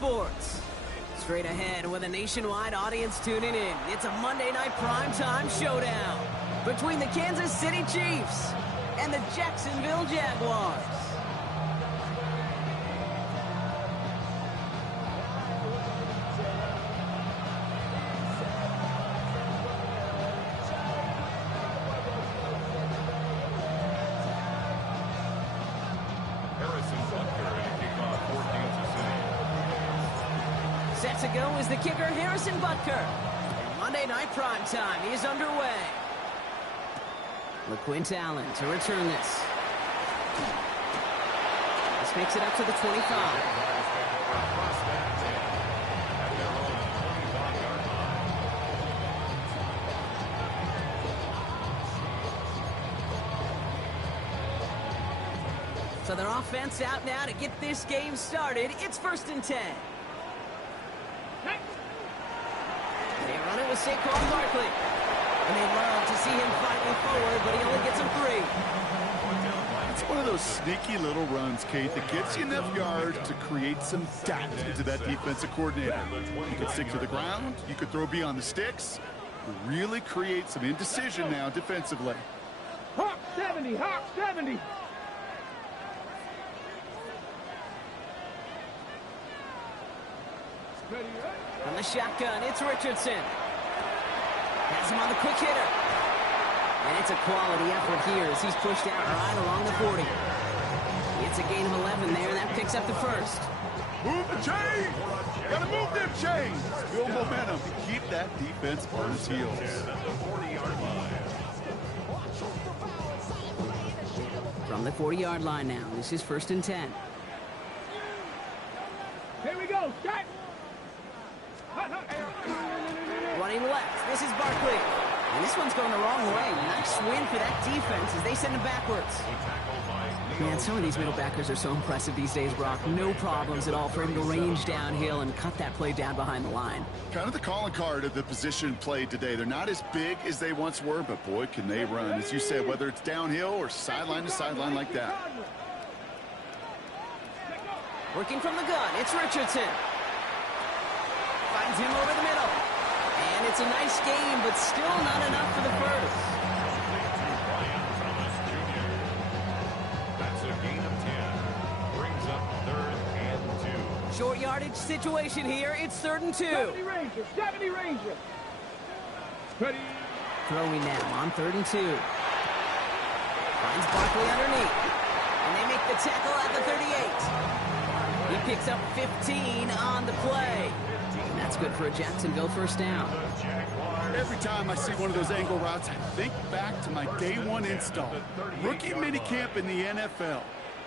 sports. Straight ahead with a nationwide audience tuning in, it's a Monday night primetime showdown between the Kansas City Chiefs and the Jacksonville Jaguars. Set to go is the kicker, Harrison Butker. Monday night primetime is underway. LaQuint Allen to return this. This makes it up to the 25. So their offense out now to get this game started. It's 1st and 10. They run it with Saquon Barkley. And they love to see him fighting forward, but he only gets him 3. It's one of those sneaky little runs, Kate, that gets you enough yards to create some doubt into that defensive coordinator. You could stick to the ground. You could throw beyond the sticks. Really create some indecision now defensively. Hawk 70, Hawk 70. From the shotgun, it's Richardson. Has him on the quick hitter. And it's a quality effort here as he's pushed out right along the 40. It's a gain of 11 there, and that picks up the first. Move the chains! Gotta move them chains! Build momentum. Keep that defense on its heels. From the 40-yard line now, this is 1st and 10. Here we go, Scott. Running left, this is Barkley. And this one's going the wrong way. Nice win for that defense as they send it backwards. Man, some of these middle backers are so impressive these days, Brock. No problems at all for him to range downhill and cut that play down behind the line. Kind of the calling card of the position played today. They're not as big as they once were, but boy, can they run. As you said, whether it's downhill or sideline to sideline like that. Working from the gun, it's Richardson. Finds him over the middle. And it's a nice game, but still not enough for the first. That's a gain of 10. Brings up 3rd and 2. Short yardage situation here. It's 3rd and 2. 70 Ranger, 70 Ranger. Ready. Throwing now on 3rd and 2. Finds Barkley underneath. And they make the tackle at the 38. He picks up 15 on the play. That's good for a Jacksonville first down. Every time I see one of those angle routes, I think back to my day 1 install. Rookie minicamp in the NFL.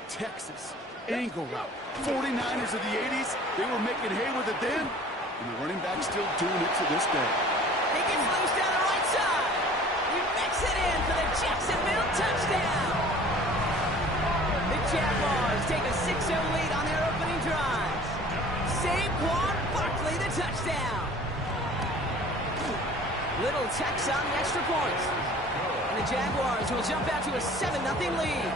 Texas, angle route. 49ers of the 80s, they were making hay with it then, and the running back's still doing it to this day. He gets loose down the right side. He makes it in for the Jacksonville touchdown. The Jaguars take a 6-0 lead on their opening drive. Saquon Barkley, the touchdown. Little tacks on the extra points. And the Jaguars will jump out to a 7-0 lead.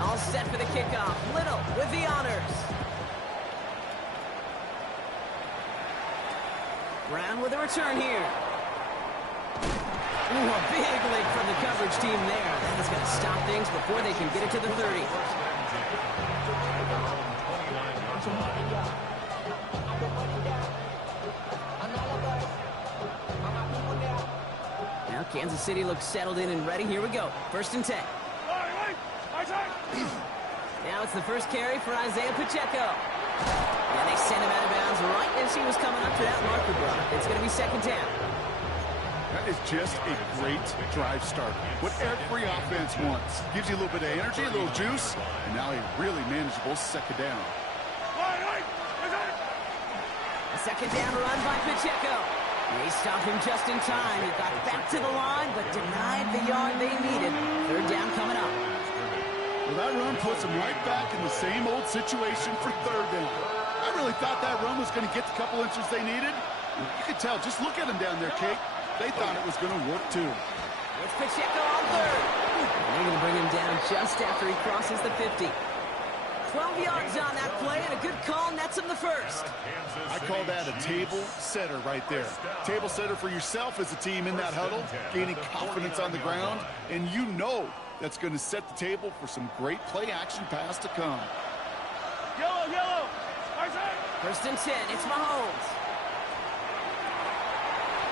All set for the kickoff. Little with the honors. Brown with a return here. Ooh, a big lick from the coverage team there. That is going to stop things before they can get it to the 30. Now Kansas City looks settled in and ready. Here we go. 1st and 10. Now it's the first carry for Isaiah Pacheco. And they send him out of bounds right as he was coming up to that marker block. It's going to be 2nd down. That is just a great drive start. What every offense wants. Gives you a little bit of energy, a little juice, and now a really manageable 2nd down. A 2nd down run by Pacheco. They stopped him just in time. He got back to the line, but denied the yard they needed. Third down coming up. Well, that run puts him right back in the same old situation for third down. I really thought that run was going to get the couple inches they needed. You could tell, just look at him down there, Kate. They thought it was going to work, too. It's Pacheco on third. And they're going to bring him down just after he crosses the 50. 12 yards on that play, and a good call nets him the first. I call that a table setter right there. Table setter for yourself as a team in that huddle, gaining confidence on the ground, and you know that's going to set the table for some great play-action pass to come. Yellow, yellow. First and 10, it's Mahomes.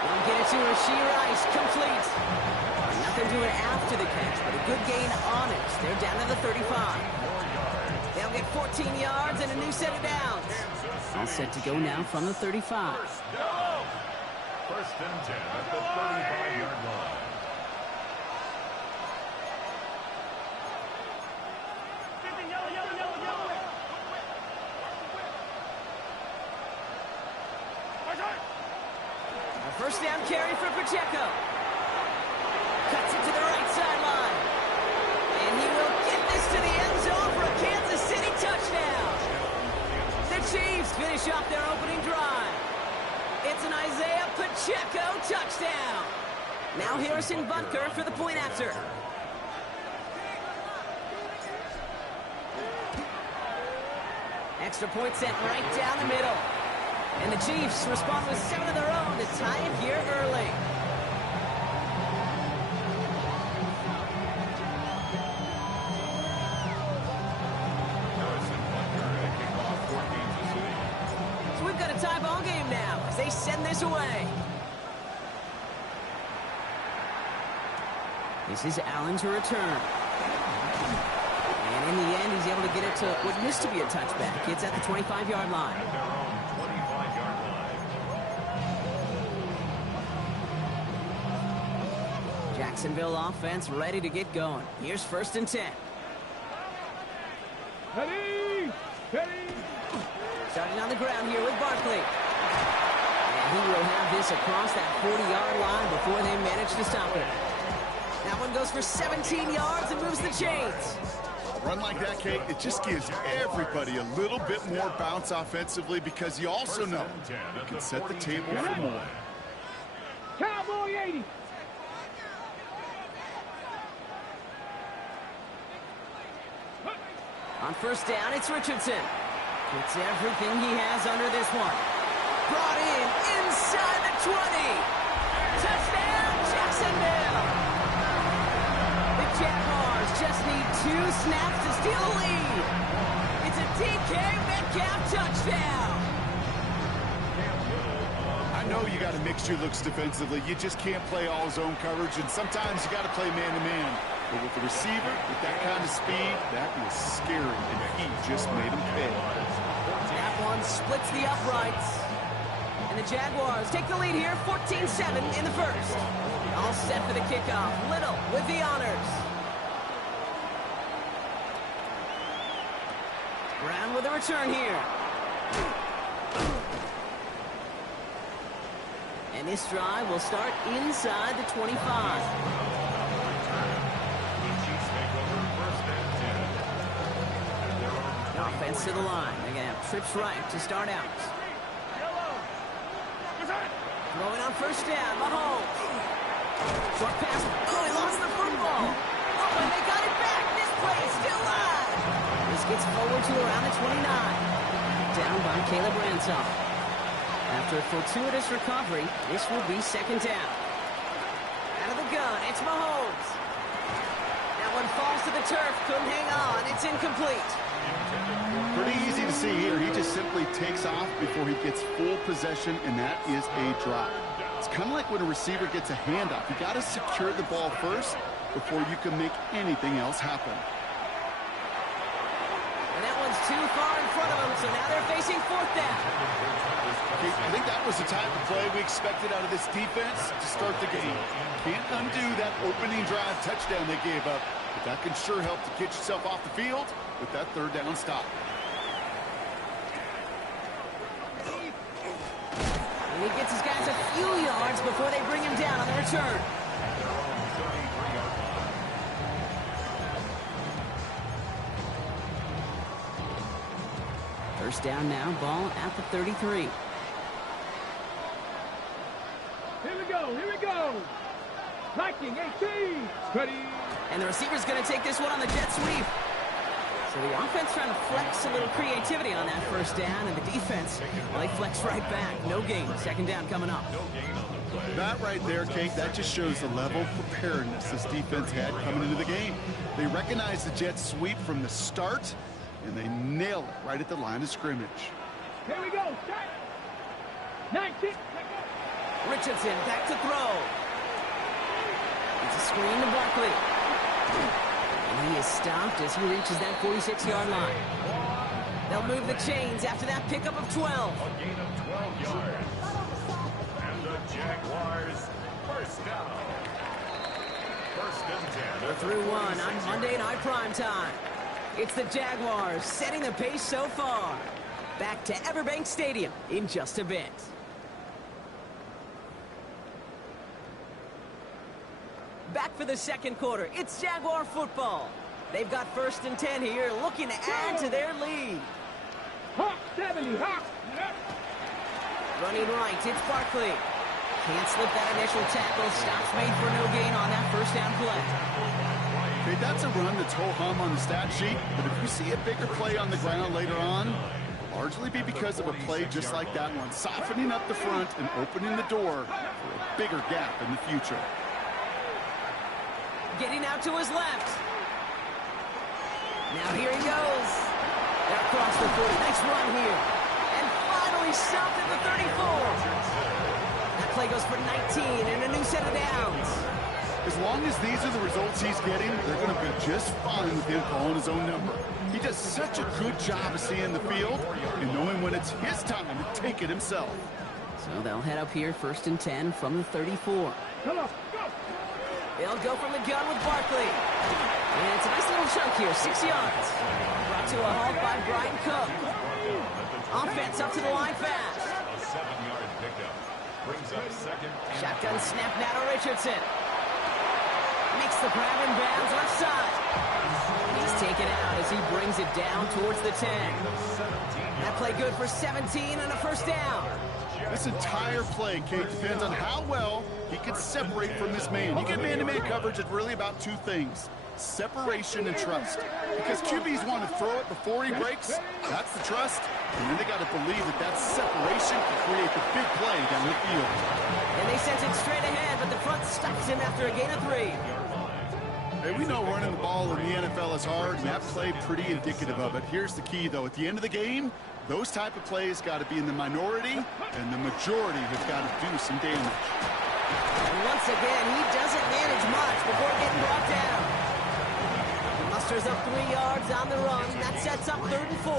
They'll get it to Rashee Rice, complete. Nothing doing after the catch, but a good gain on it. They're down to the 35. They'll get 14 yards and a new set of downs. All set to go now from the 35. First and 10 at the 35-yard line. A first down carry for Pacheco. Cuts it to the right sideline. And he will get this to the end zone for a Kansas City touchdown. The Chiefs finish off their opening drive. It's an Isaiah Pacheco touchdown. Now Harrison Butker for the point after. Extra point sent right down the middle. And the Chiefs respond with 7 of their own to tie it here early. So we've got a tie ball game now as they send this away. This is Allen to return. And in the end, he's able to get it to what used to be a touchback. It's at the 25-yard line. Jacksonville offense ready to get going. Here's first and 10. Ready! Ready! Starting on the ground here with Barkley. And he will have this across that 40-yard line before they manage to stop it. That one goes for 17 yards and moves the chains. A run like that, Kate, it just gives everybody a little bit more bounce offensively because you also know you can set the table for more. Cowboy 80! On first down, it's Richardson. Puts everything he has under this one. Brought in inside the 20. Touchdown, Jacksonville! The Jaguars just need 2 snaps to steal a lead. It's a DK Metcalf touchdown. I know you got to mix your looks defensively. You just can't play all zone coverage, and sometimes you got to play man-to-man. But with the receiver, with that kind of speed, that was scary, and he just made him pay. That one splits the uprights. And the Jaguars take the lead here, 14-7 in the first. All set for the kickoff. Little with the honors. Brown with a return here. And this drive will start inside the 25. Offense to the line. They're going to have trips right to start out. Throwing on first down, Mahomes. Short pass. Oh, he lost the football. Oh, and they got it back. This play is still live. This gets forward to around the 29. Down by Caleb Ransom. After a fortuitous recovery, this will be second down. Out of the gun, it's Mahomes. That one falls to the turf. Couldn't hang on. It's incomplete. Pretty easy to see here. He just simply takes off before he gets full possession, and that is a drop. It's kind of like when a receiver gets a handoff. You got to secure the ball first before you can make anything else happen. And that one's too far in front of him, so now they're facing fourth down. I think that was the type of play we expected out of this defense to start the game. Can't undo that opening drive touchdown they gave up, but that can sure help to get yourself off the field with that third down stop. And he gets his guys a few yards before they bring him down on the return. First down now, ball at the 33. Here we go, here we go. Liking 18. Ready. And the receiver's going to take this one on the jet sweep. So the offense trying to flex a little creativity on that first down, and the defense, well, they flex right back. No gain. Second down coming up. That right there, Kate, that just shows the level of preparedness this defense had coming into the game. They recognized the jet sweep from the start, and they nail it right at the line of scrimmage. Here we go. 19. Richardson back to throw. It's a screen to Barkley. And he is stopped as he reaches that 46-yard line. They'll move the chains after that pickup of 12. A gain of 12 yards. And the Jaguars first down. First and 10. They're through one on Monday Night Primetime. It's the Jaguars setting the pace so far. Back to Everbank Stadium in just a bit. Back for the second quarter. It's Jaguar football. They've got first and 10 here, looking to add to their lead. Hawk 70, Hawk. Running right, it's Barkley. Can't slip that initial tackle. Stops made for no gain on that first down play. Okay, that's a run that's ho-hum on the stat sheet, but if you see a bigger play on the ground later on, largely be because of a play just like that one, softening up the front and opening the door for a bigger gap in the future. Getting out to his left. Now here he goes. They're across the 40. Nice run here. And finally stopped at the 34. That play goes for 19 and a new set of downs. As long as these are the results he's getting, they're going to be just fine with him calling his own number. He does such a good job of seeing the field and knowing when it's his time to take it himself. So they'll head up here first and 10 from the 34. Come on, go. They'll go from the gun with Barkley. And it's a nice little chunk here, 6 yards. Brought to a halt by Brian Cook. Offense up to the line fast. A 7-yard pickup. Brings up second. Shotgun snap now to Richardson. Makes the grab in bounds left side. He's taken out as he brings it down towards the 10. That play good for 17 and a first down. This entire play, Kate, depends on how well he can separate from this man. You get man-to-man coverage, it's really about two things: separation and trust. Because QBs want to throw it before he breaks, that's the trust. And then they got to believe that that separation can create the big play down the field. And they sent it straight ahead, but the front stops him after a gain of 3. Hey, we know running the ball in the NFL is hard, and that play pretty indicative of it. Here's the key, though. At the end of the game, those type of plays got to be in the minority, and the majority have got to do some damage. And once again, he doesn't manage much before getting brought down. He musters up 3 yards on the run. That sets up 3rd and 4.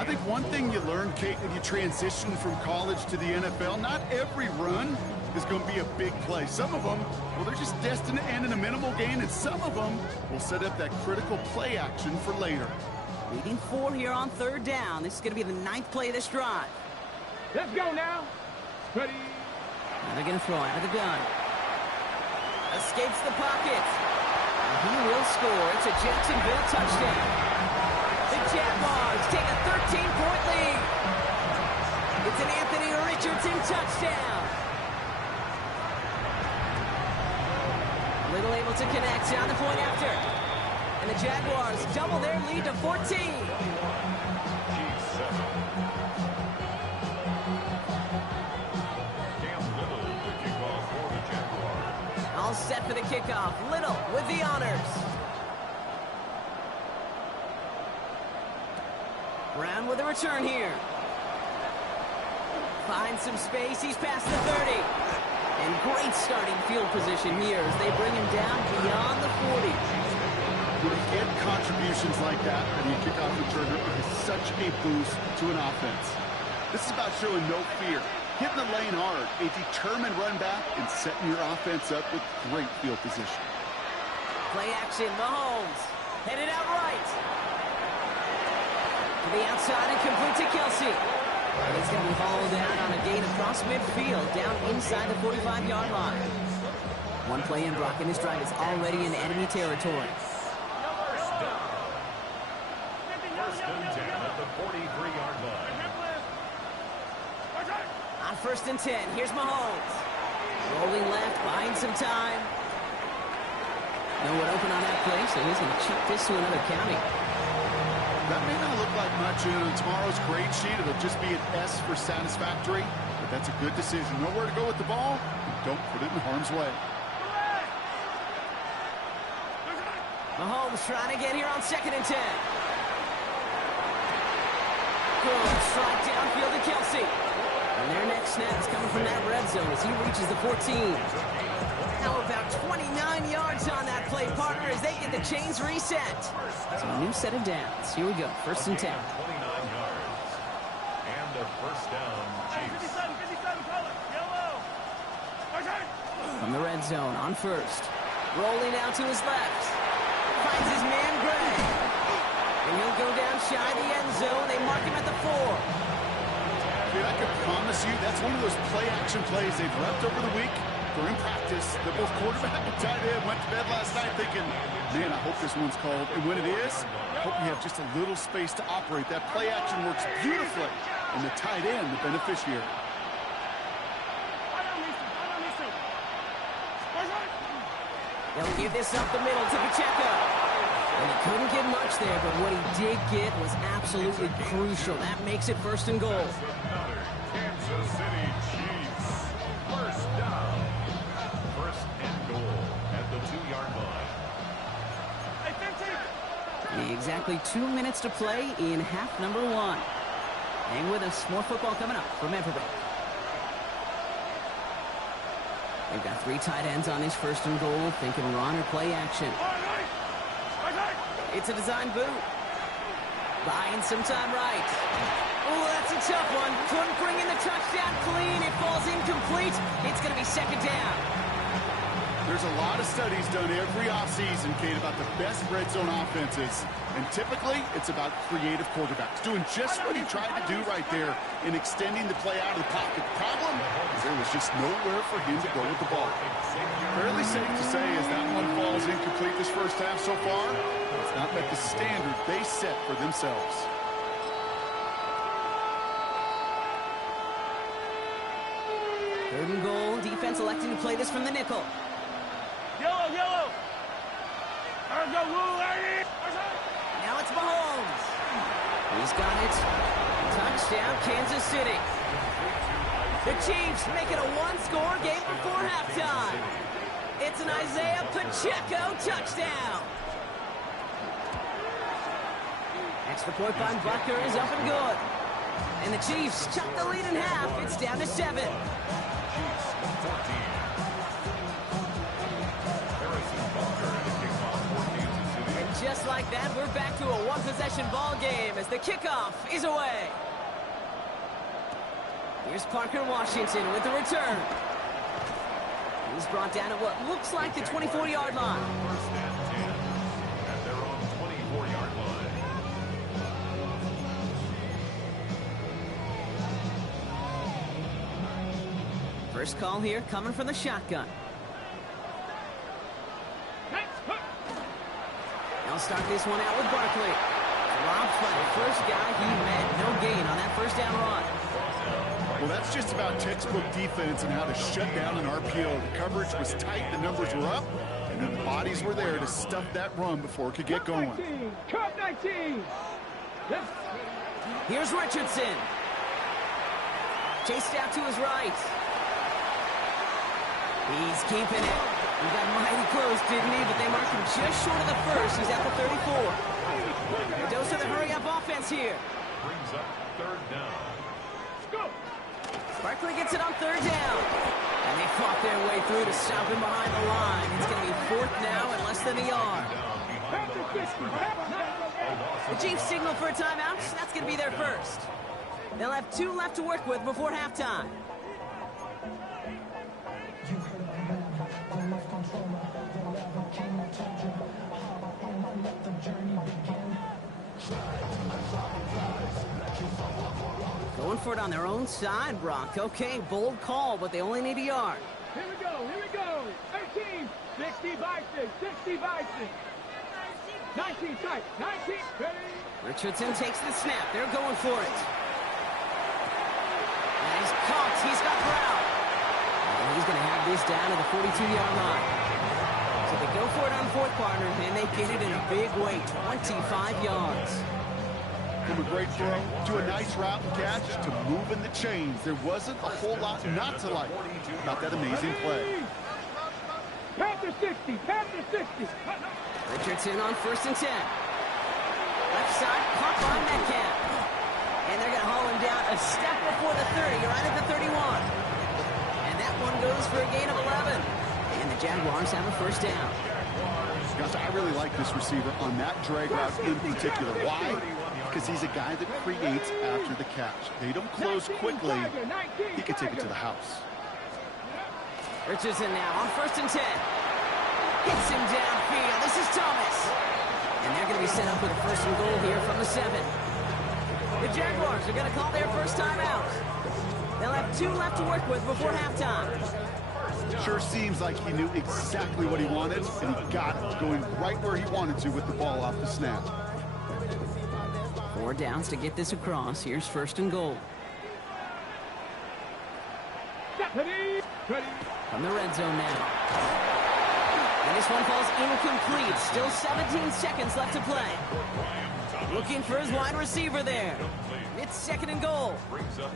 I think one thing you learn, Kate, when you transition from college to the NFL, not every run is going to be a big play. Some of them, well, they're just destined to end in a minimal gain, and some of them will set up that critical play action for later. Leading 4 here on 3rd down. This is going to be the 9th play of this drive. Let's go now. Ready. Now they're going to throw out of the gun. Escapes the pocket. And he will score. It's a Jacksonville touchdown. The Jaguars take a 13-point lead. It's an Anthony Richardson touchdown. Little able to connect on the point after. And the Jaguars double their lead to 14. Chiefs 7. Cam Little, the kickoff for the Jaguars. All set for the kickoff. Little with the honors. Brown with a return here. Finds some space. He's past the 30. And great starting field position here as they bring him down beyond the 40. When you get contributions like that and you kick off returner, it is such a boost to an offense. This is about showing no fear, hitting the lane hard, a determined run back, and setting your offense up with great field position. Play action, Mahomes. Headed out right. To the outside and complete to Kelsey. And he's going to be hauled out on a gain across midfield, down inside the 45-yard line. One play in, Brock, and this drive is already in enemy territory. First and 10 at the 43-yard line. On first and 10, here's Mahomes. Rolling left, buying some time. No one open on that play, so he's going to chuck this to another county. That may not look like much in tomorrow's grade sheet. It'll just be an S for satisfactory, but that's a good decision. Nowhere to go with the ball, and don't put it in harm's way. Mahomes trying to get here on second and 10. Good strike downfield to Kelsey. And their next snap is coming from that red zone as he reaches the 14. Now about 29 yards on that play, partner, as they get the chains reset. So a new set of downs. Here we go, first and 10. 29 yards. And a first down, Chiefs. From the red zone on first. Rolling out to his left. Finds his man, Gray. And he'll go down shy of the end zone. They mark him at the 4. Dude, I can promise you that's one of those play-action plays they've left over the week. For in practice, the both quarterback and tight end went to bed last night thinking, man, I hope this one's called. And when it is, I hope we have just a little space to operate. That play action works beautifully, and the tight end, the beneficiary. They'll give this up the middle to Pacheco. And he couldn't get much there, but what he did get was absolutely crucial. That makes it first and goal. Another Kansas City Chiefs. First down. First and goal at the 2-yard line. Exactly 2 minutes to play in half number 1. Hang with us. More football coming up from Everett. They've got 3 tight ends on this first and goal, thinking run or play action. It's a design boot. Buying some time right. Oh, that's a tough one. Couldn't bring in the touchdown clean. It falls incomplete. It's going to be second down. There's a lot of studies done every offseason, Kate, about the best red zone offenses. And typically, it's about creative quarterbacks, doing just what he tried to do right there in extending the play out of the pocket. The problem is there was just nowhere for him to go with the ball. Fairly safe to say as that one falls incomplete this first half so far, it's not met the standard they set for themselves. Third and goal. Defense electing to play this from the nickel. Yellow. Now it's Mahomes. He's got it. Touchdown, Kansas City. The Chiefs make it a one-score game before halftime. It's an Isaiah Pacheco touchdown. Extra point by Bucker is up and good. And the Chiefs chuck the lead in half. It's down to 7. Just like that, we're back to a one-possession ball game as the kickoff is away. Here's Parker Washington with the return. He's brought down at what looks like the 24-yard line. First and 10 at their own 24-yard line. First call here coming from the shotgun. They'll start this one out with Barkley. Robbed by the first guy he met. No gain on that first down run. Well, that's just about textbook defense and how to shut down an RPO. The coverage was tight, the numbers were up, and then the bodies were there to stuff that run before it could get going. Cut 19. Here's Richardson. Chased out to his right. He's keeping it. He got mighty close, didn't he? But they marked him just short of the first. He's at the 34. A dose of the hurry-up offense here. Brings up third down. Barkley gets it on third down. And they fought their way through to stop him behind the line. It's going to be fourth now and less than a yard. The Chiefs signal for a timeout. That's going to be their first. They'll have 2 left to work with before halftime. Going for it on their own side, Brock. Okay, bold call, but they only need a yard. Here we go, here we go. 18, 60 by 6, 60 by 6. 19 tight, 19, ready. Richardson takes the snap. They're going for it. And he's caught. He's got Brown. And he's going to have this down to the 42-yard line. So they go for it on fourth, partner, and they get it in a big way, 25 yards. From a great throw to a nice route and catch to moving the chains. There wasn't a whole lot not to like about that amazing play. Panther 60, Panther 60. Richardson on 1st and 10. Left side, caught by Metcalf. And they're going to haul him down a step before the 30, right at the 31. And that one goes for a gain of 11. And the Jaguars have a first down. Gosh, I really like this receiver on that drag route in particular. Why? Because he's a guy that creates after the catch. They don't close quickly. He can take it to the house. Richardson now on 1st and 10. Hits him downfield. This is Thomas. And they're going to be set up with a 1st and goal here from the 7. The Jaguars are going to call their first timeout. They'll have 2 left to work with before halftime. Sure seems like he knew exactly what he wanted, and he got it, going right where he wanted to with the ball off the snap. 4 downs to get this across. Here's 1st and goal. From the red zone now. And this one falls incomplete. Still 17 seconds left to play. Looking for his wide receiver there. It's 2nd and goal.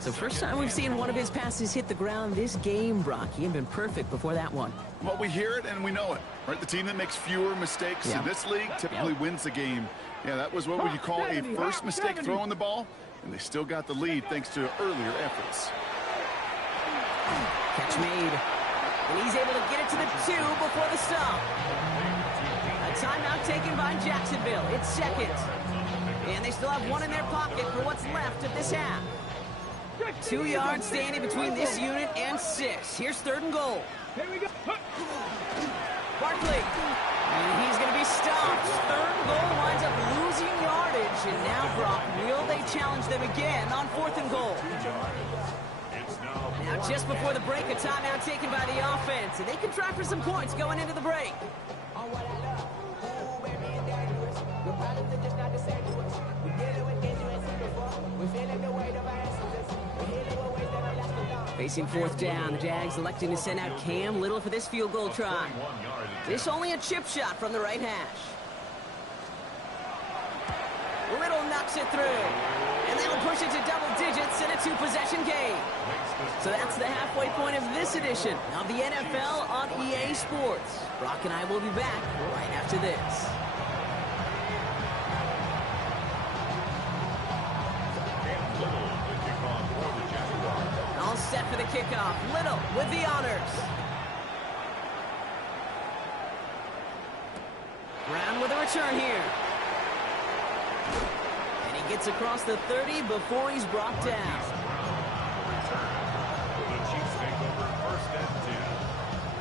So first time we've seen one of his passes hit the ground this game, Brock. He had been perfect before that one. Well, we hear it and we know it, right? The team that makes fewer mistakes in this league typically wins the game. Yeah, that was what would you call a first mistake throwing the ball, and they still got the lead thanks to earlier efforts. Catch made. And he's able to get it to the 2 before the stop. A timeout taken by Jacksonville. It's 2nd. And they still have 1 in their pocket for what's left of this half. 2 yards standing between this unit and 6. Here's 3rd and goal. Here we go. Barkley. And he's going to be stopped. 3rd and goal winds up losing yardage. And now, Brock, will they challenge them again on 4th and goal? Now, just before the break, a timeout taken by the offense. And they can try for some points going into the break. Facing 4th down, the Jags electing to send out Cam Little for this field goal try. This only a chip shot from the right hash. Little knocks it through. And that'll push it to double digits in a 2-possession game. So that's the halfway point of this edition of the NFL on EA Sports. Brock and I will be back right after this. All set for the kickoff. Little with the honors. Brown with a return here. And he gets across the 30 before he's brought down. The Chiefs take over 1st and 10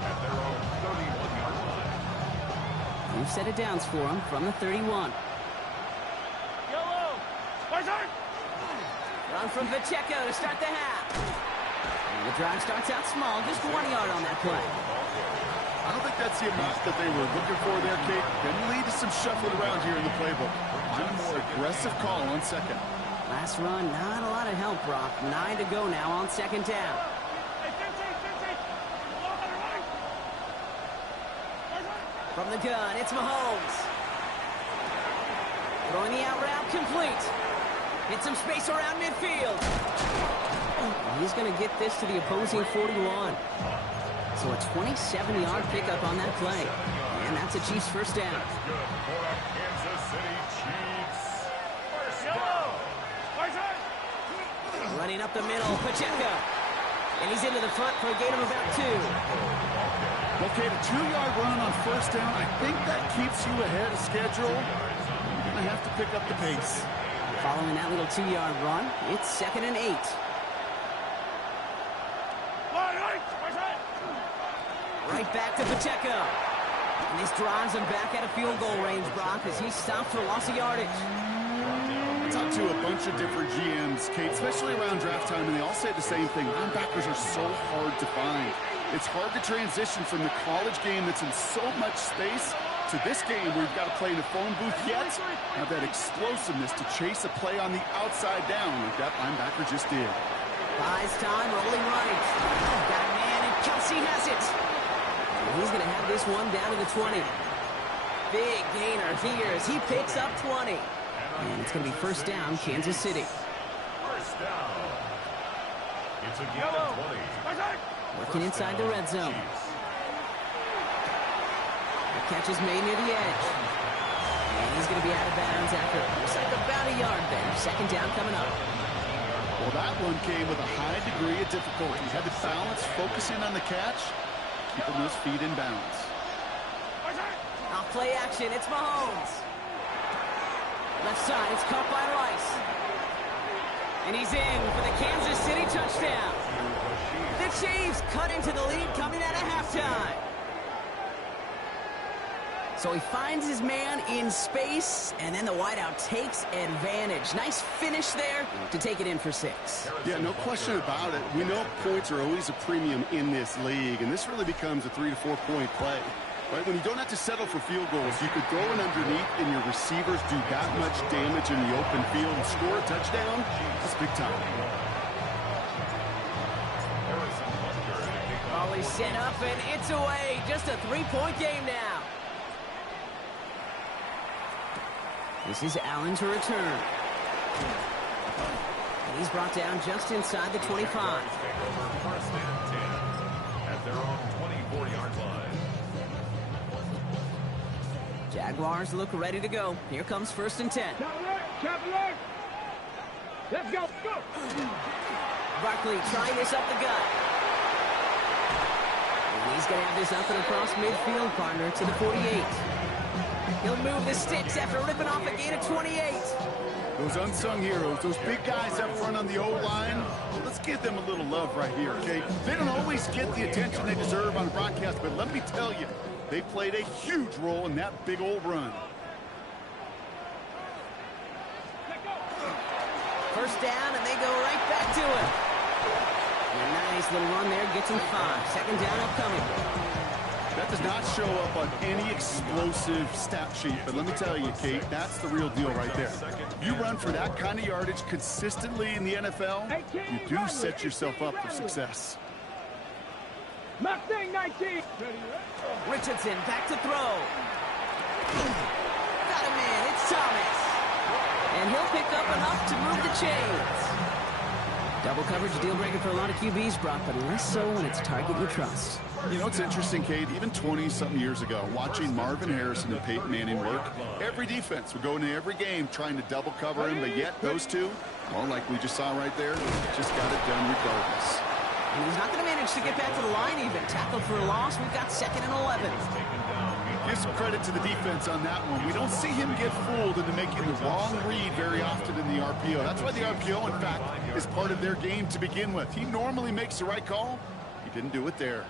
at their own 31-yard line. We've set it downs for him from the 31. Run from Pacheco to start the half. And the drive starts out small, just 1 yard on that play. I don't think that's the amount that they were looking for there, Kate. Can lead to some shuffling around here in the playbook. Find a more aggressive call on 2nd. Last run, not a lot of help, Brock. 9 to go now on 2nd down. From the gun, it's Mahomes. Throwing the out route complete. Hit some space around midfield. He's going to get this to the opposing 41. So a 27-yard pickup on that play. And that's a Chiefs first down. Kansas City Chiefs. First down. Running up the middle, Pacheco. And he's into the front for a gain of about 2. Okay, the 2-yard run on 1st down, I think that keeps you ahead of schedule. You're going to have to pick up the pace. Following that little 2-yard run, it's 2nd and 8. Right back to Pacheco. And this drives him back out of field goal range, Brock, as he's stopped for loss of yardage. talked to a bunch of different GMs, Kate, especially around draft time, and they all say the same thing. Linebackers are so hard to find. It's hard to transition from the college game that's in so much space to this game where you've got to play in a phone booth, yet have that explosiveness to chase a play on the outside down like that linebacker just did. Buys time, rolling right. Got a man, and Kelsey has it. And he's going to have this one down to the 20. Big gainer here as he picks up 20. And it's going to be first down, Kansas City. First down. It's a gain of 20. Working inside the red zone. The catch is made near the edge. And he's going to be out of bounds after looks like about a yard there. Second down coming up. Well, that one came with a high degree of difficulty. Had to balance, focusing on the catch, keeping those feet in bounds. Off play action, it's Mahomes. Left side, it's caught by Rice. And he's in for the Kansas City touchdown. The Chiefs cut into the lead coming out of halftime. So he finds his man in space, and then the wideout takes advantage. Nice finish there to take it in for 6. Yeah, no question about it. We know points are always a premium in this league, and this really becomes a 3 to 4 point play. Right? When you don't have to settle for field goals, you could throw it underneath and your receivers do that much damage in the open field and score a touchdown. That's big time. Always set up and it's away. Just a 3-point game now. This is Allen to return. And he's brought down just inside the 25. At their own 24-yard line. Jaguars look ready to go. Here comes first and 10. Chevrolet. Let's go. Go. Barkley trying this up the gut. And he's going to have this up and across midfield, partner, to the 48. He'll move the sticks after ripping off a gain of 28. Those unsung heroes, those big guys up front on the O-line, well, let's give them a little love right here, okay? They don't always get the attention they deserve on the broadcast, but let me tell you, they played a huge role in that big old run. First down, and they go right back to it. And a nice little run there, gets him 5. Second down upcoming. That does not show up on any explosive stat sheet, but let me tell you, Kate, that's the real deal right there. You run for that kind of yardage consistently in the NFL, you do set yourself up for success. Mustang 19. Richardson back to throw. Got him in, it's Thomas. And he'll pick up enough to move the chains. Double coverage deal breaker for a lot of QBs, Brock, but less so when it's target you trust. You know, it's interesting, Kate, even 20-something years ago, watching Marvin Harrison and Peyton Manning work, every defense would go into every game trying to double cover him, but yet those two, well, like we just saw right there, just got it done regardless. And he's not going to manage to get back to the line even. Tackled for a loss. We've got 2nd and 11. Give some credit to the defense on that one. We don't see him get fooled into making the wrong read very often in the RPO. That's why the RPO, in fact, is part of their game to begin with. He normally makes the right call. He didn't do it there.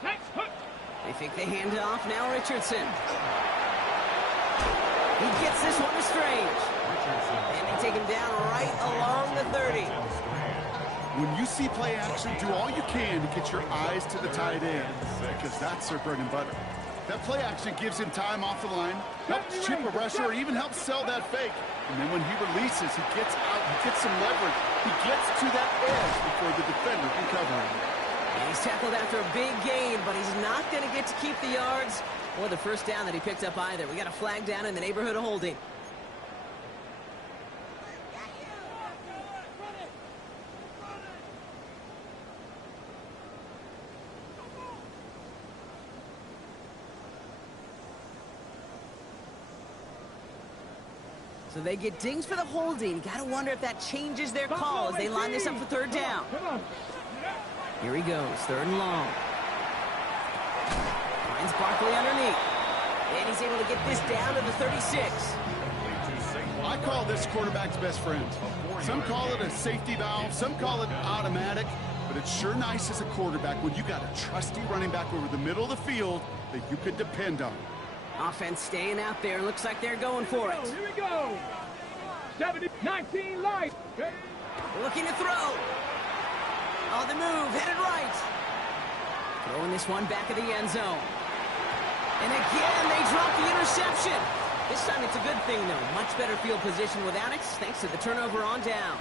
They think they hand it off. Now Richardson. He gets this one to Strange. And they take him down right along the 30. When you see play action, do all you can to get your eyes to the tight end, because that's their bread and butter. That play action gives him time off the line, helps chip a rusher, or even helps sell that fake. And then when he releases, he gets out, he gets some leverage. He gets to that edge before the defender can cover him. And he's tackled after a big gain, but he's not going to get to keep the yards or the first down that he picked up either. We got a flag down in the neighborhood of holding. So they get dings for the holding. Got to wonder if that changes their call as they line this up for third down. Here he goes, 3rd and long. Finds Barkley underneath. And he's able to get this down to the 36. I call this quarterback's best friend. Some call it a safety valve, some call it automatic, but it's sure nice as a quarterback when you got a trusty running back over the middle of the field that you could depend on. Offense staying out there. Looks like they're going for it. Here we go. 19 light. Looking to throw. On the move, headed right. Throwing this one back of the end zone. And again, they drop the interception. This time it's a good thing, though. Much better field position without it, thanks to the turnover on downs.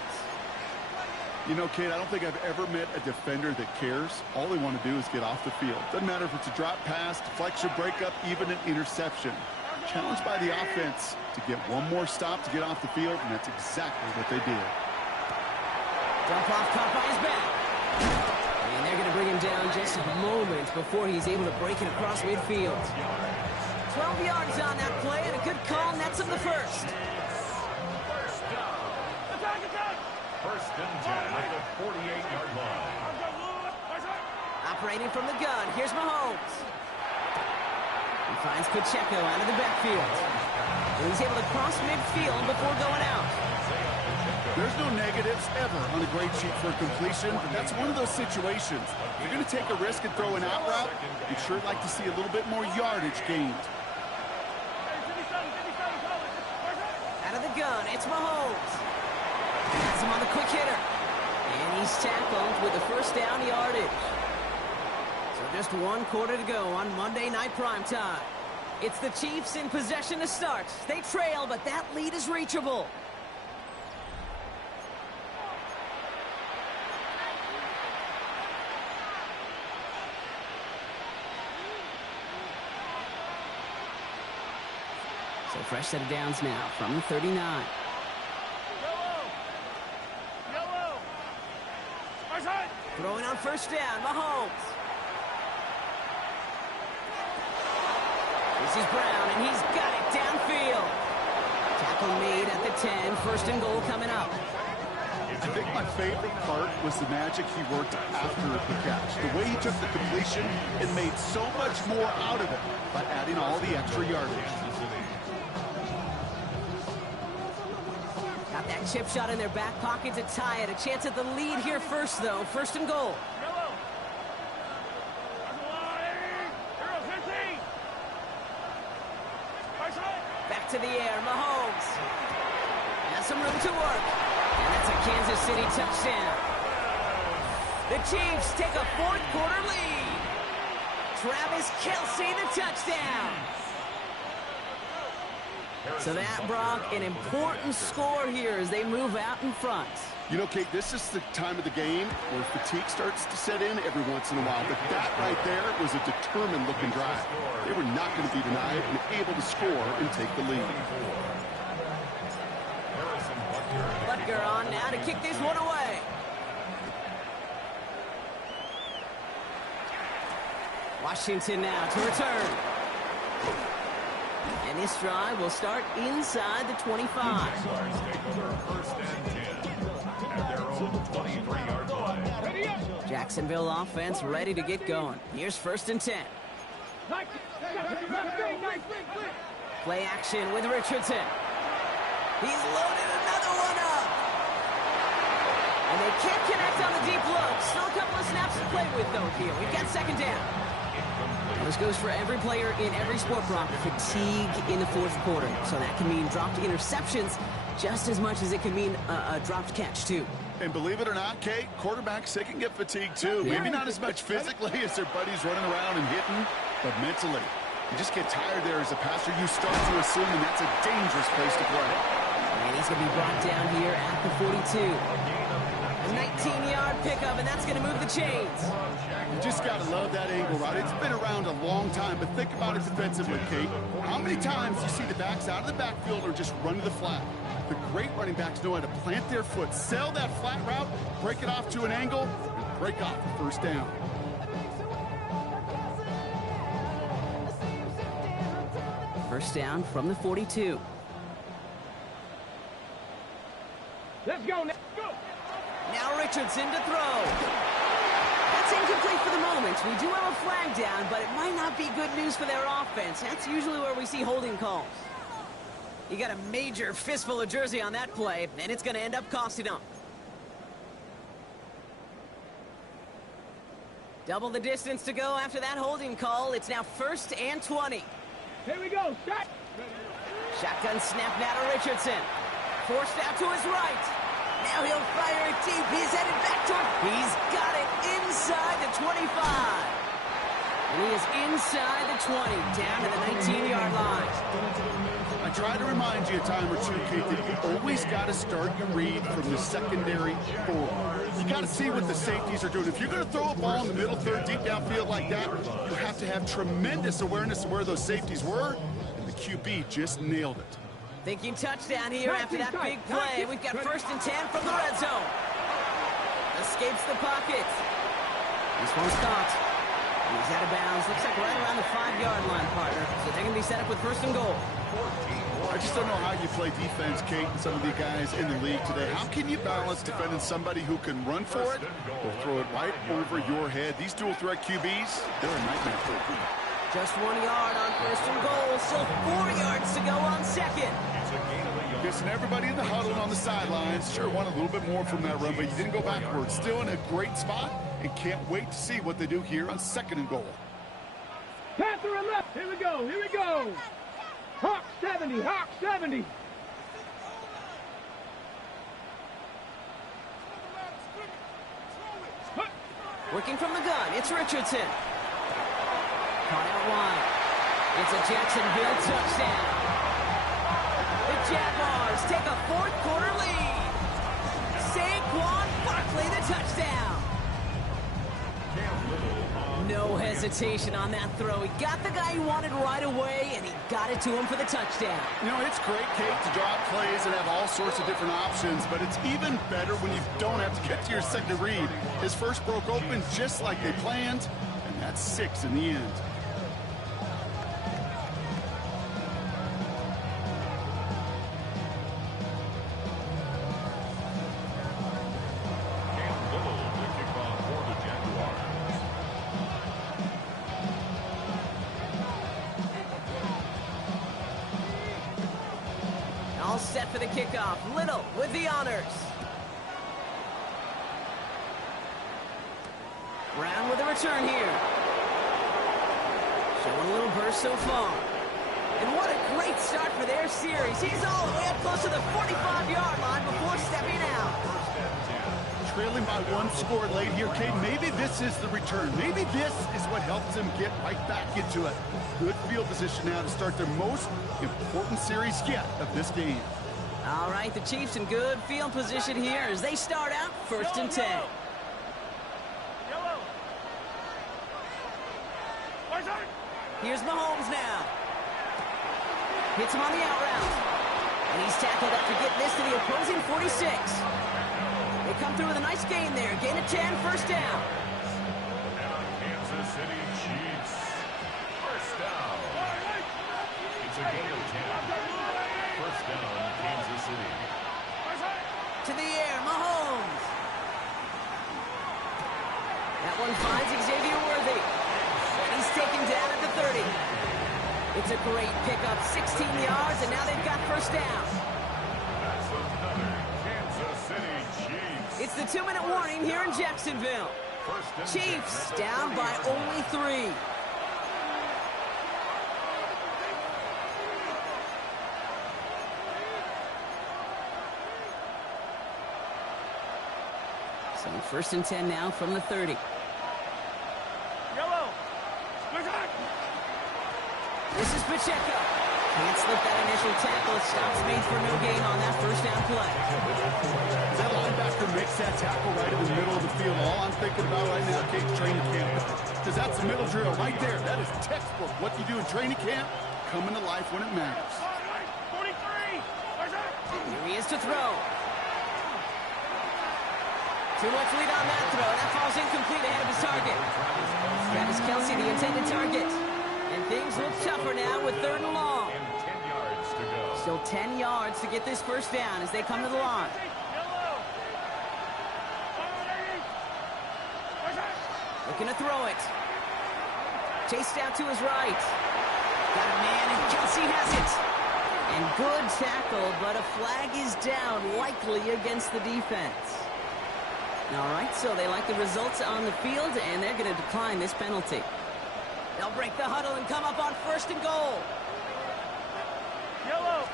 You know, Kate, I don't think I've ever met a defender that cares. All they want to do is get off the field. Doesn't matter if it's a drop pass, deflection, breakup, even an interception. Challenged by the offense to get one more stop to get off the field, and that's exactly what they did. Dump off caught by his back. And they're going to bring him down just a moment before he's able to break it across midfield. 12 yards on that play, and a good call nets him the first. First and 10 at the 48-yard line. Operating from the gun, here's Mahomes. He finds Pacheco out of the backfield. And he's able to cross midfield before going out. There's no negatives ever on a grade sheet for completion, but that's one of those situations. If you're going to take a risk and throw an out route, you'd sure like to see a little bit more yardage gained. Out of the gun, it's Mahomes. Has him on the quick hitter. And he's tackled with the first down yardage. So just 1 quarter to go on Monday Night Primetime. It's the Chiefs in possession to start. They trail, but that lead is reachable. So fresh set of downs now from the 39. Throwing on first down, Mahomes. This is Brown, and he's got it downfield. Tackle made at the 10, first and goal coming up. I think my favorite part was the magic he worked after the catch. The way he took the completion and made so much more out of it by adding all the extra yardage. Got that chip shot in their back pocket to tie it. A chance at the lead here first, though. First and goal. Back to the air, Mahomes. Has some room to work. And that's a Kansas City touchdown. The Chiefs take a fourth quarter lead. Travis Kelce, the touchdown. So that, Brock, an important score here as they move out in front. You know, Kate, this is the time of the game where fatigue starts to set in every once in a while. But that right there was a determined-looking drive. They were not going to be denied and able to score and take the lead. Butker on now to kick this one away. Washington now to return. And this drive will start inside the 25. Jacksonville offense ready to get going. Here's first and 10. Play action with Richardson. He's loaded another one up. And they can't connect on the deep look. Still a couple of snaps to play with, though, here. We've got second down. This goes for every player in every sport, Brock. Fatigue in the fourth quarter. So that can mean dropped interceptions just as much as it can mean a dropped catch, too. And believe it or not, Kate, quarterbacks, they can get fatigued, too. Yeah. Maybe not as much physically as their buddies running around and hitting, but mentally. You just get tired there as a passer. You start to assume, and that's a dangerous place to play. And he's going to be brought down here at the 42. A 19-yard pickup, and that's going to move the chains. You just got to love that angle route. It's been around a long time, but think about it defensively, Kate. How many times you see the backs out of the backfield or just run to the flat? The great running backs know how to plant their foot, sell that flat route, break it off to an angle, and break off the first down. First down from the 42. Let's go now. Go. Now Richardson to throw. That's incomplete for the moment. We do have a flag down, but it might not be good news for their offense. That's usually where we see holding calls. You got a major fistful of jersey on that play, and it's going to end up costing them. Double the distance to go after that holding call. It's now first and 20. Here we go. Shot. Shotgun snap now to Richardson. Forced out to his right. Now he'll fire it deep. He's headed back toward. He's got it inside the 25. And he is inside the 20, down to the 19-yard line. I try to remind you a time or two, Kate, that you always got to start your read from the secondary forward. You got to see what the safeties are doing. If you're going to throw a ball in the middle third, deep downfield like that, you have to have tremendous awareness of where those safeties were, and the QB just nailed it. Thinking touchdown here after that big play. We've got 1st and 10 from the red zone. Escapes the pocket. This one's caught. He's out of bounds. Looks like right around the 5-yard line, partner. So they're going to be set up with 1st and goal. I just don't know how you play defense, Kate, and some of the guys in the league today. How can you balance defending somebody who can run for it or throw it right over your head? These dual-threat QBs, they're a nightmare for you. Just 1 yard on 1st and goal. Still 4 yards to go on 2nd. Kissing everybody in the huddle and on the sidelines. Sure, want a little bit more from that run, but you didn't go backwards. Still in a great spot, and can't wait to see what they do here on 2nd and goal. Panther and left. Here we go. Here we go. Hawk 70. Hawk 70. Working from the gun. It's Richardson. Caught out wide. It's a Jacksonville touchdown. The Jaguars take a 4th quarter lead. Saquon Barkley the touchdown. No hesitation on that throw. He got the guy he wanted right away, and he got it to him for the touchdown. You know, it's great, Kate, to draw up plays and have all sorts of different options, but it's even better when you don't have to get to your second read. His first broke open just like they planned, and that's 6 in the end. All set for the kickoff. Little with the honors. Brown with a return here. Showing a little burst so far. And what a great start for their series. He's all the way up close to the 45-yard line before stepping out. Trailing by 1 score late here, Kate. Maybe this is the return. Maybe this is what helps them get right back into it. Good field position now to start their most important series yet of this game. All right, the Chiefs in good field position here as they start out 1st and 10. Here's Mahomes now. Hits him on the out route. And he's tackled after getting this to the opposing 46. They come through with a nice gain there. Gain of 10, 1st down. Kansas City Chiefs. 1st down. It's a gain of 10. 1st down, Kansas City. To the air, Mahomes. That one finds Xavier Worthy. And he's taken down at the 30. It's a great pickup, 16 yards, and now they've got 1st down. That's another Kansas City Chiefs. It's the 2-minute warning here in Jacksonville. Chiefs down by only 3. So 1st and 10 now from the 30. This is Pacheco. Can't slip that initial tackle. Stops made for no gain on that 1st down play. That linebacker makes that tackle right in the middle of the field. All I'm thinking about right now, Kate, training camp. Because that's the middle drill right there. That is textbook. What you do in training camp, coming to life when it matters. 43. Here he is to throw. Too much lead on that throw. That falls incomplete ahead of his target. Travis Kelce, the intended target. And things look tougher now with 3rd and long. And 10 yards to go. Still 10 yards to get this 1st down as they come to the line. Looking to throw it. Chased out to his right. Got a man, and Kelce has it. And good tackle, but a flag is down, likely against the defense. All right, so they like the results on the field, and they're going to decline this penalty. They'll break the huddle and come up on 1st and goal. Yellow.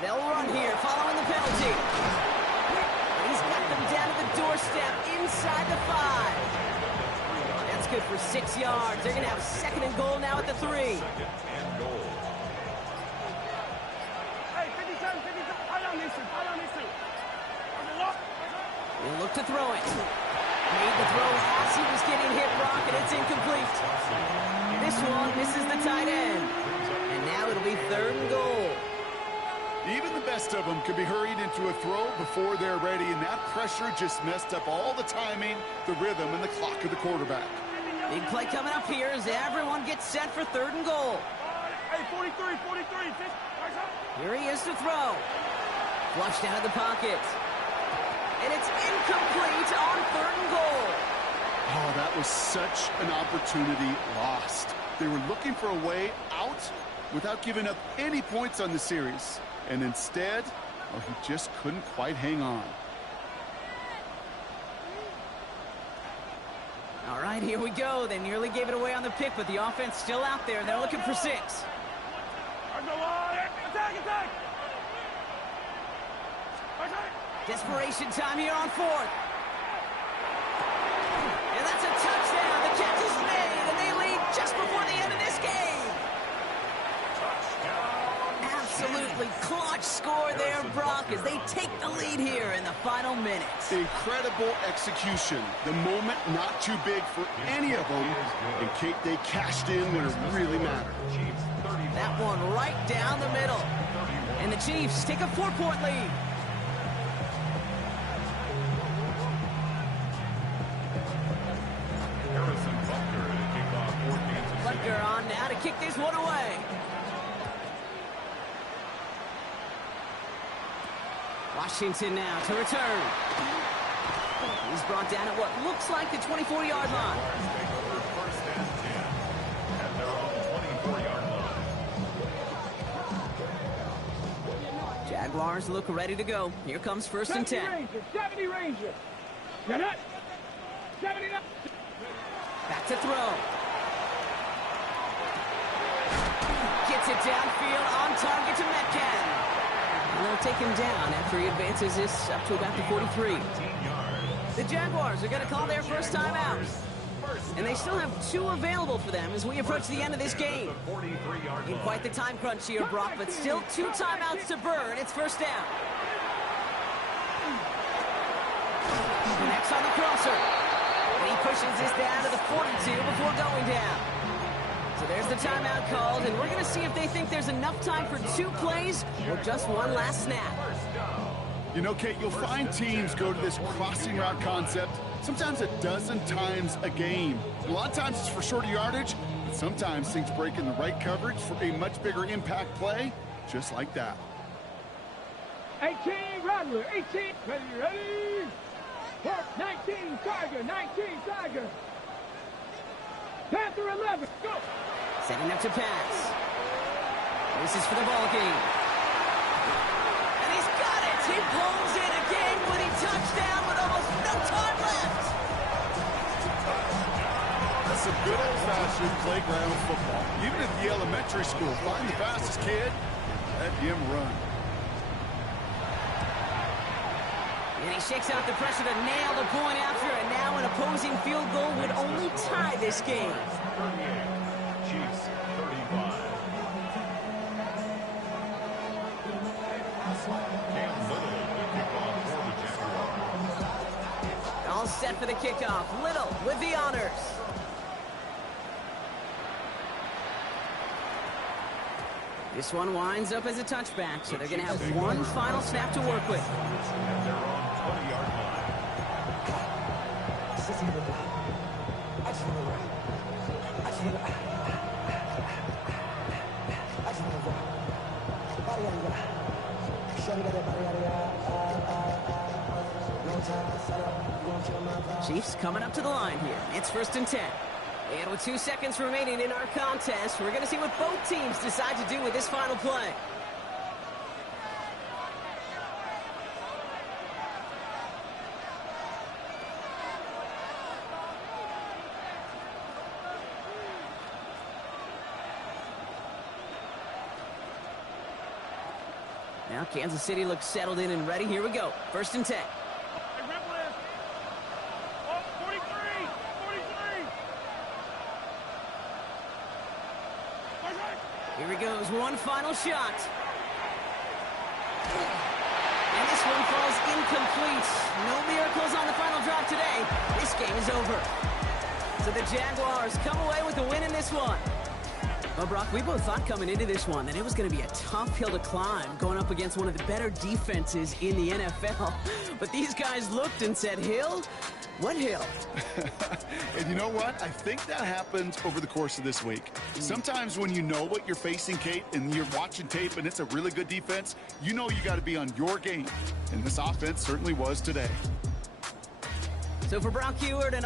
They'll run here, following the penalty. And he's got them down to the doorstep, inside the 5. That's good for 6 yards. They're going to have 2nd and goal now at the 3. Hey, 57, 57. Hold on, listen. He'll look to throw it. Made the throw as he was getting hit, Brock, and it's incomplete. This one misses the tight end. And now it'll be 3rd and goal. Even the best of them can be hurried into a throw before they're ready, and that pressure just messed up all the timing, the rhythm, and the clock of the quarterback. Big play coming up here as everyone gets set for 3rd and goal. Hey, 43, 43. Here he is to throw. Flushed out of the pocket. And it's incomplete on 3rd and goal. Oh, that was such an opportunity lost. They were looking for a way out without giving up any points on the series. And instead, oh, he just couldn't quite hang on. All right, here we go. They nearly gave it away on the pick, but the offense still out there. They're looking for 6. Attack! Desperation time here on 4th. And that's a touchdown. The catch is made, and they lead just before the end of this game. Absolutely clutch score there, Brock, as they take the lead here in the final minutes. Incredible execution. The moment not too big for any of them, and Kate, they cashed in when it really mattered. That one right down the middle. And the Chiefs take a 4-point lead. Butker on now to kick this one away. Washington now to return. He's brought down at what looks like the 24-yard line. Jaguars look ready to go. Here comes 1st and 10. 70 Rangers. You're not. 79. Back to throw. Gets it downfield on target to Metcalf. And they'll take him down after he advances this up to about the 43. The Jaguars are going to call their first timeout. And they still have 2 available for them as we approach the end of this game. In quite the time crunch here, Brock, but still 2 timeouts to burn. It's 1st down. Next on the crosser. And he pushes this down to the 42 before going down. So there's the timeout called, and we're going to see if they think there's enough time for 2 plays or just one last snap. You know, Kate, you'll find teams go to this crossing route concept sometimes a dozen times a game. A lot of times it's for shorter yardage, but sometimes things break in the right coverage for a much bigger impact play, just like that. 18, Rattler. 18. Ready. 19, Tiger. 19, Tiger. Panther 11. Go. Setting up to pass. This is for the ball game. And he's got it. He blows in a game-winning touchdown with almost no time left. That's some good old-fashioned playground football. Even at the elementary school, find the fastest kid, let him run. And he shakes out the pressure to nail the point after, and now an opposing field goal would only tie this game. Chiefs 35. All set for the kickoff. Little with the honors. This one winds up as a touchback, so they're going to have one final snap to work with. And they're on 20-yard line. Chiefs coming up to the line here. It's 1st and 10. And with 2 seconds remaining in our contest, we're going to see what both teams decide to do with this final play. Now Kansas City looks settled in and ready. Here we go. 1st and 10. Hey, red left. Oh, 43. 43. Here he goes. One final shot. And this one falls incomplete. No miracles on the final drive today. This game is over. So the Jaguars come away with a win in this one. Well, Brock, we both thought coming into this one that it was going to be a tough hill to climb going up against one of the better defenses in the NFL. But these guys looked and said, Hill? What hill? And you know what? I think that happened over the course of this week. Sometimes when you know what you're facing, Kate, and you're watching tape and it's a really good defense, you know you got to be on your game. And this offense certainly was today. So for Brock Heward and all